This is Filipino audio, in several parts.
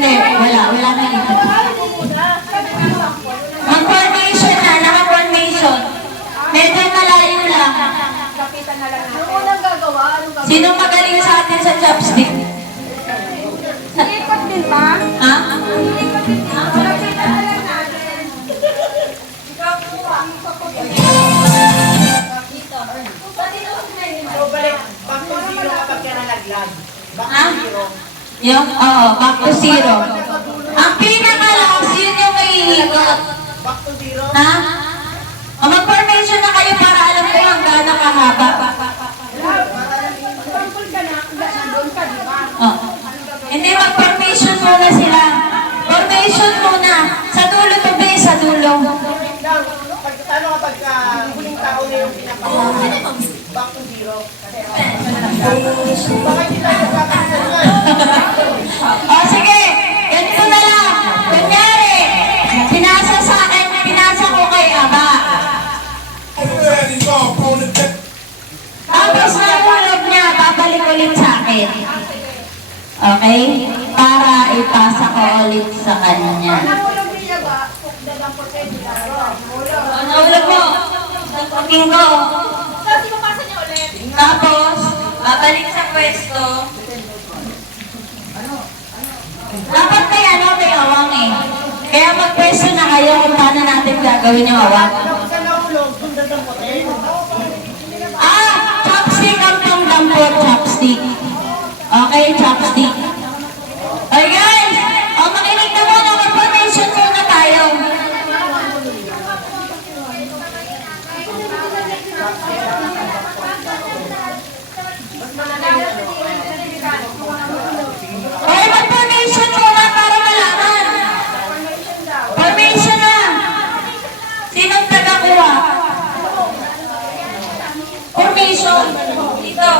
Hindi, wala na ito. Mag-formation na, naka-formation. Medyo malayo lang. Sinong magaling sa atin sa chopstick? Ikot din ba? Ha? Back to zero kapag ka nalaglag. Back Ha? to zero. Yung, back to zero. Ang pinaka-last, yun yung may ikot. Back to zero. Ha? Mag-formation na kayo para alam ko ang gaano kahaba. Tungkol ka na, doon ka, di ba? Oh. Hindi, mag-formation muna sila. Formation muna. Sa dulo to, be, sa dulo. Paano kapag huling tao na yung back to zero? Baka hindi tayo magkakasalan. O, sige. Ganito na lang. Kunyari, pinasa sa akin, pinasa ko kay Aba. Tapos nahulog niya, babalik ulit sa akin. Okay? Para ipasa ko ulit sa kanya. Nahulog niya ba? Dagang puti, Nahulog mo. Pagpaping ko. Tapos ipapasa niya ulit. Tapos, babalik sa pwesto. Dapat may may awang eh. Kaya magpwesto na kayo kung paano natin gagawin yung awang. Kapag ka nahulog, sundan ng puti. Chopstick ang pangdampot, chopstick. Okay, chopstick. Okay guys, makinig na muna, mag-formation muna tayo. Okay, mag-formation muna para malaman. Formation na. Sinong tagakuha? Formation. Dito.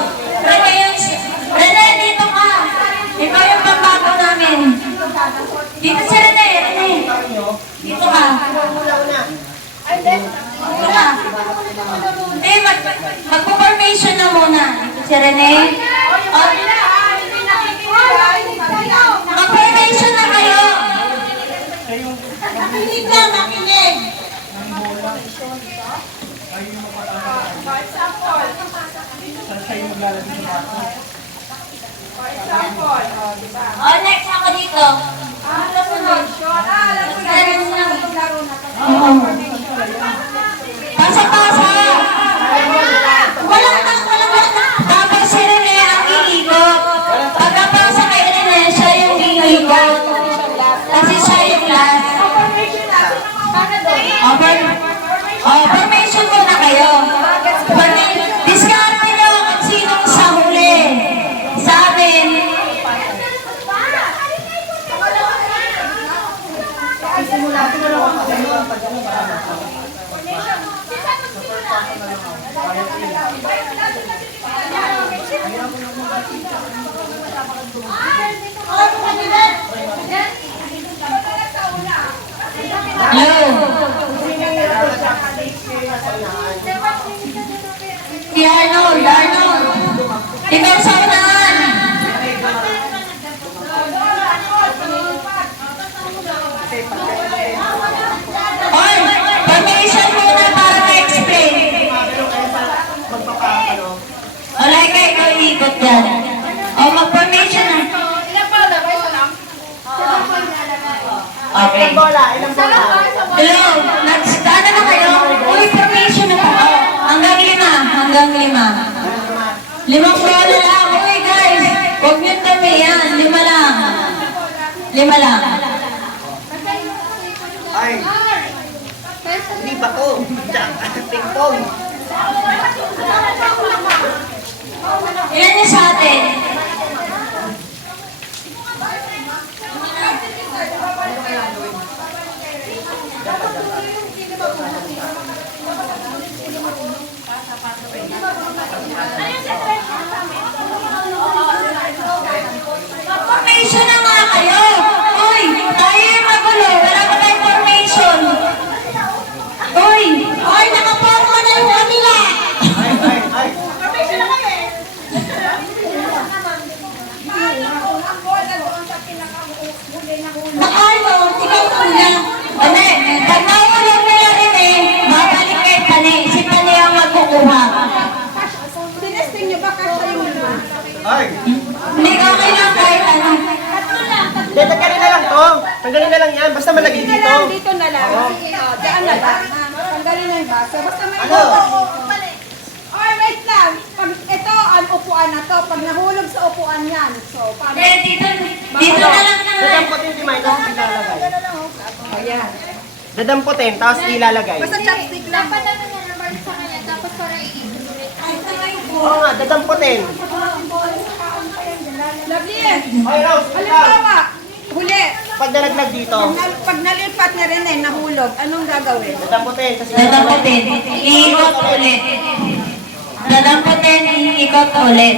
Rene, dito ka. Ikaw yung pambago namin. Dito si Rene. Dito ka. Dito ka. Eh, magpo-formation na muna. Dito si Rene. Mag-formation na kayo. Makinig lang, makinig. Next ako dito. Pasa-pasa. Walang. Tapos si Rene ang iikot. Pagkapasa kay Rene, siya yung iikot. Kasi siya yung last. Formation muna kayo. Discard nyo kung sinong sa huli. Sa amin. Hello. Si Arnold. Ikaw sa unahan. Oy, formation muna para ma-explain. Wala ka, ikaw iikot dyan. Mag-formation na. Okay. Ilang bola? Hello, nagstana na kayo? Uy, formation na po. Hanggang lima. 5 bola lang. Uy, guys, huwag nyo dami yan. 5 lang. 5 lang. Ay. Hindi ba ko? Ping-pong. Ilan yung sa atin? Formation na nga kayo! Uy! Tayo yung magulo! Wala pa tayong formation! Uy! Uy! Nakaporma na yung kanila! Ay. Formation na kami! Nakano, ikaw muna. Ano, pag nahulog na yan eh, babalik kay Pani. Si Pani ang magkukuha. Tinesting niyo ba kasha yung lima? Ay! Hindi ka kailangan kahit ano. Tatlo lang. Hindi, tanggalin na lang to. Tanggalin na lang yan. Basta malagay Dito dito. lang, dito na lang. Diyan na lang. Tanggalin na yung basa. Basta may Ano? Or wait lang. Pag ito, ang upuan na to. Pag nahulog sa upuan yan. So, paano? Dito na lang naman. Dadamputin si Mike, tapos ilalagay. Ayan. Dadamputin, tapos ilalagay. Basta chopstick lang. Dapat ano na naman sa kanya, tapos para i-isolate. Oo nga, dadamputin. Lovely. Okay, Rose, Halimbawa, huli. pag nalaglag dito, Pag nalipat niya rin nahulog, anong gagawin? dadamputin. Kasi Dadamputin. Iikot ulit. Dadamputin, iikot ulit.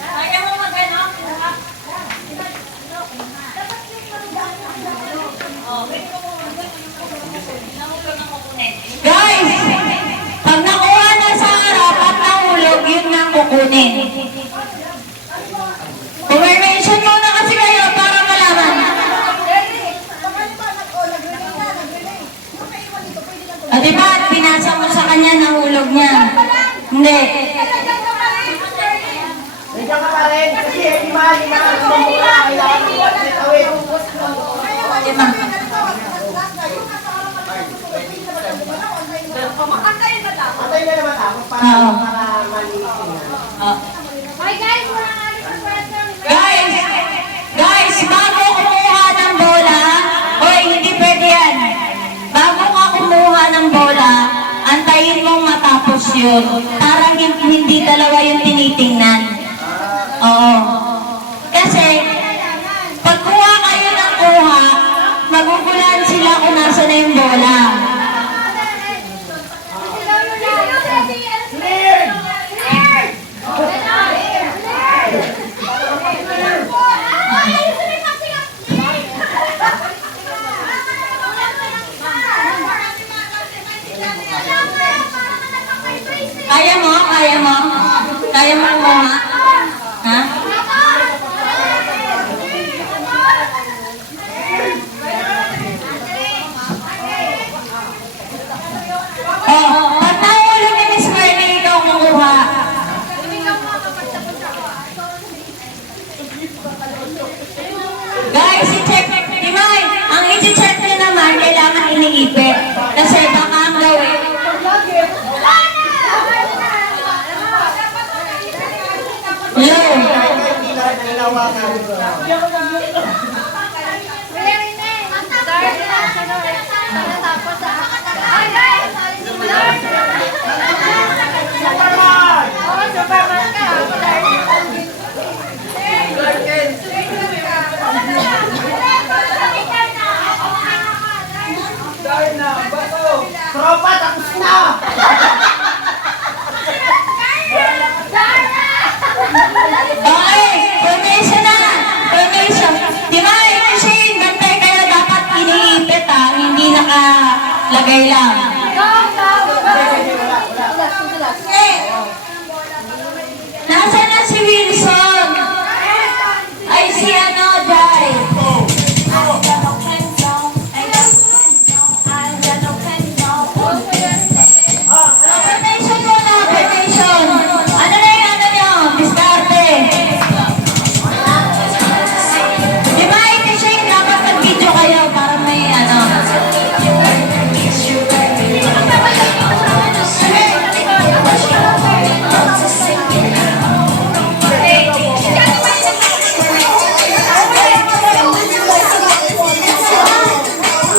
Kaya mo magano? Guys, pag nakuha na sa harap at nahulog, yun na ang kukunin. Information muna kasi kayo para malaman. At diba, pinasa mo sa kanya, nahulog niya. Hindi. nandiyan ka pa rin. Kasi lima, mula, kailangan mo itawid. Lima. Patay na naman tapos para Oo. malinis yun. Oh. Okay guys, wala nga rin ang pressure. Guys, bago kumuha ng bola, hoy, hindi pwede yan. Bago ka kumuha ng bola, antayin mong matapos yun. Para hindi dalawa yung tinitingnan. Oo. Kasi, pag kuha kayo ng kuha, magugulan sila kung nasa na yung bola. Kaya mo? Kaya mo? Kaya mo kumuha? Ha? Oh, pag nahulog ni Miss Marley, ikaw kumuha. Guys, i-check. Imay, ang i-check nyo naman, kailangan iniipit. Kasi baka ang gawin. Low. Hindi lahat na hinawakan. Tropa, tapos na! Okay, formation na. Formation. Di ba, Shane, bantay kayo dapat iniipit hindi nakalagay lang. Nasaan na si Wilson? Ay, si ano, Jai. Formation muna, formation. Ano na yung ano nyo? Diskarte. Di ba, Shane, dapat nag-video kayo para may ano.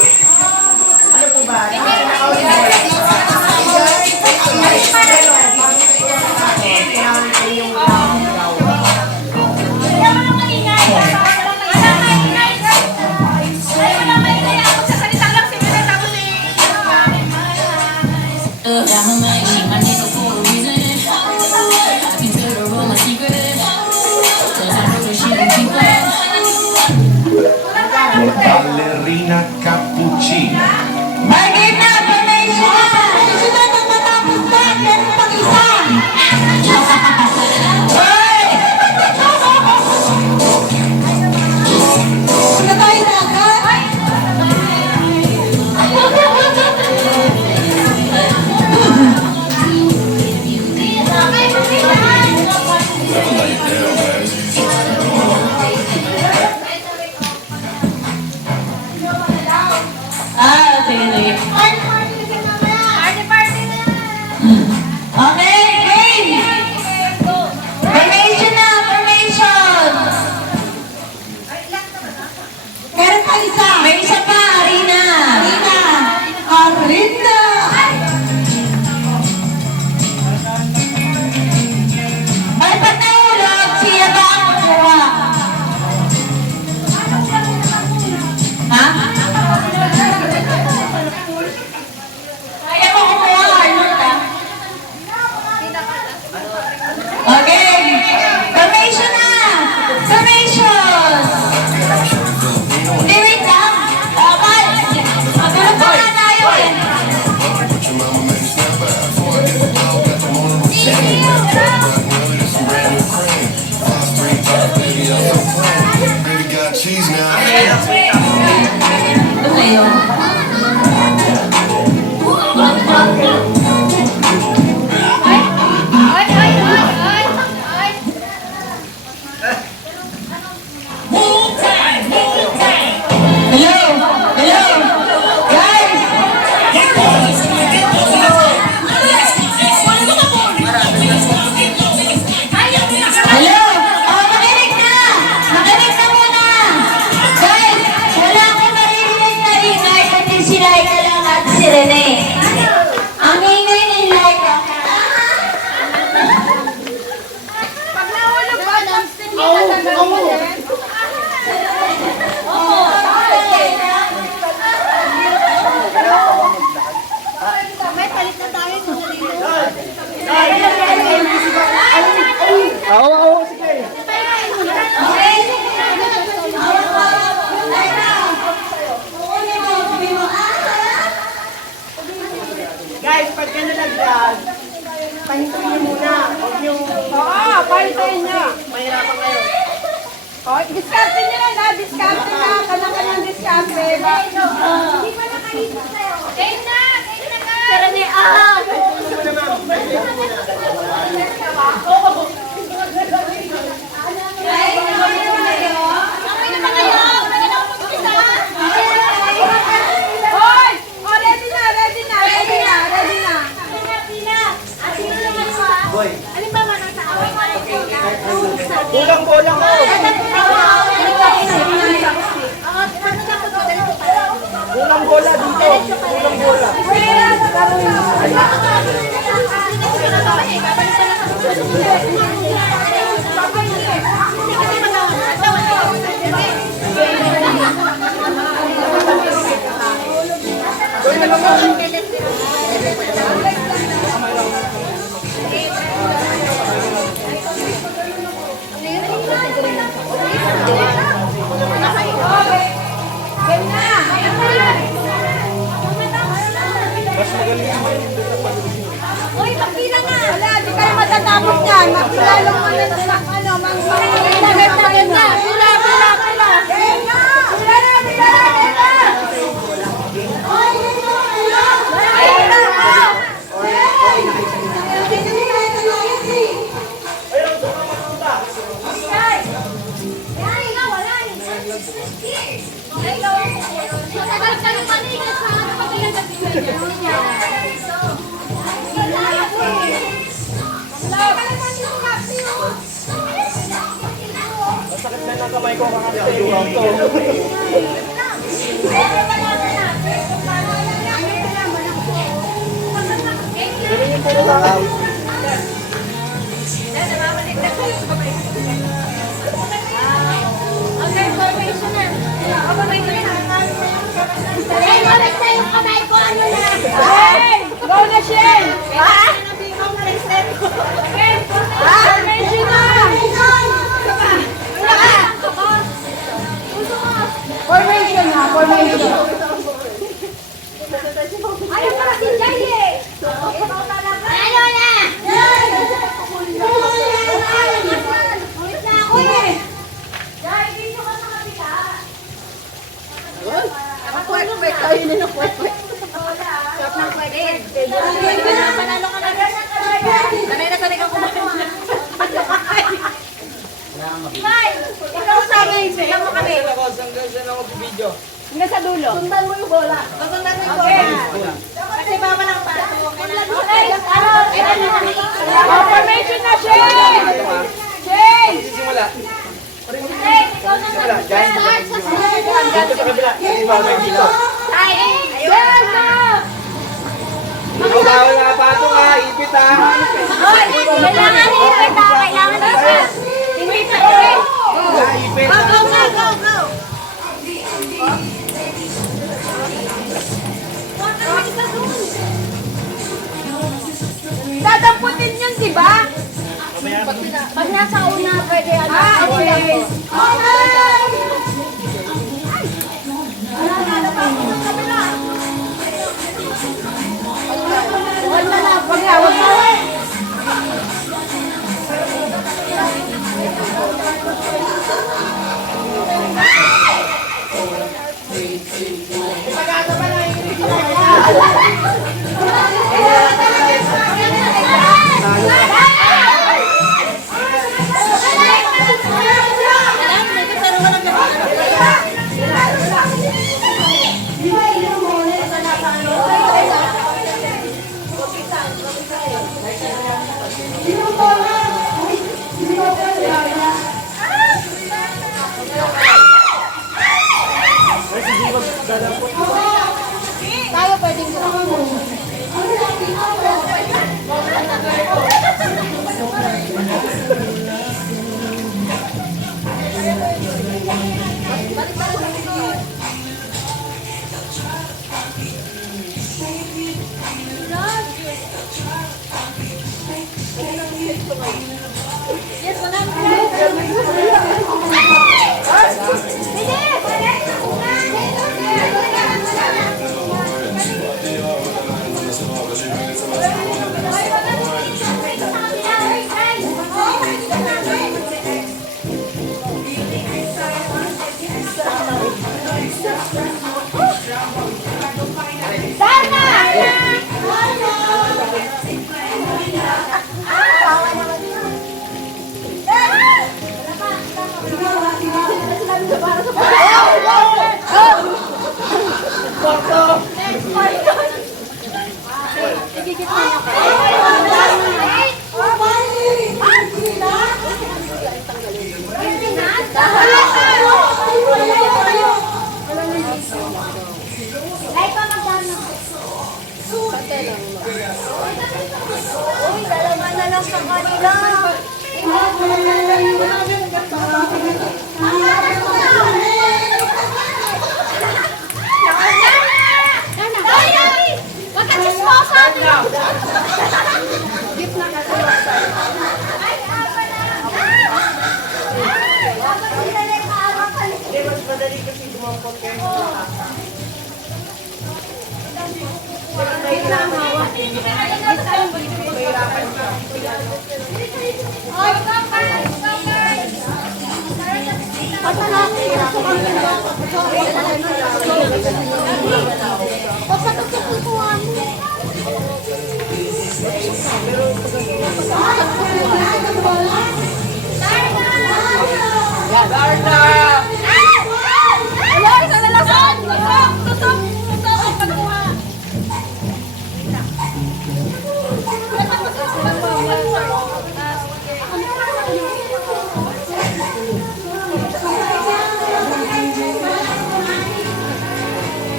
Ano po ba? Ballerina cappuccina. Bagay na, formation na! Susunod ang matapos na, meron pang isa! Hoy! May palit na tayo. Oo, sige. Guys, pagka nalagdag, pahintuin niyo muna. Huwag niyo... Oo, pahintuin niyo. Mahirapan kayo. Oh, diskarte niyo lang ha, diskarte na. Kanang-kanang diskarte. Hindi pa nakaisip sa'yo. Game na! Game na ka! Pero ni Okay na ba kayo? Pwede na ako mag-isa? Hoy! Oh, ready na, ready na, ready na, ready na. Alin ba mga nasa away na? Kulang-kulang ko. Kulang bola dito. Kulang bola. Uy, magbilang na! Wala, di kayo matatapos yan. Maglalong mo na sa ano, Ganda! Pula! Game na! Bila na, bila na, bila na! Sakit na ng kamay ko kakapit dito. Okay, formation na. Ay, balik na yung kamay ko. Ano na? Hey! Go na, Shane! Ha? Formation na! Formation na, formation. Ayaw para si Jay eh. Ano na? Ulit na ako eh. Jay, dito ka sa kabila. Kwek-kwek, kayo na ng kwek-kwek. Panalo ka na. Sanay na sanay kang kumain. Jay, ikaw sa akin. Ikaw mo kami. Saan ako video? Hanggang sa dulo. Sundan mo yung bola. Sundan mo yung bola. Kasi baba ng pato. Okay, ano? Oh, formation na, Shane! Shane! Simula. Hey, ikaw na Simula. Diyan. start sa Dito sa kabila. Dito. Ay, Shane na! Ikaw bawal nga pato nga. Ipit ha. Hoy, kailangan ipit ha. Kailangan ipit. Hindi pa ipit. Ipit. Go, go, go, go. Dadamputin yun, di ba? Pag nasa una, pwede ano. Okay. Wala na, wag na, wag na. Tayo pwedeng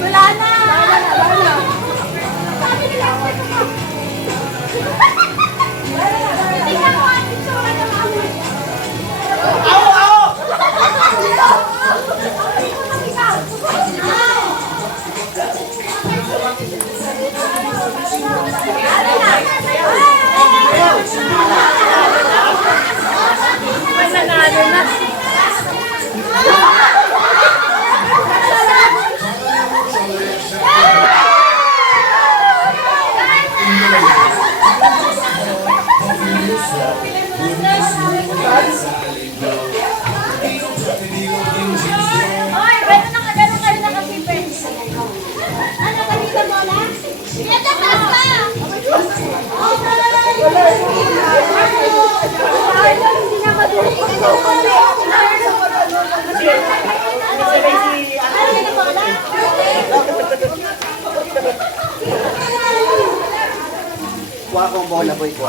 Wala na! Sabi nila, tingnan mo ang itsura ng mga. Hoy, pwede na kagano kayo nakasipe. Ano, kanina mo na? Yan na pasta! Hindi na madulog. Kuha ko bola boy ko.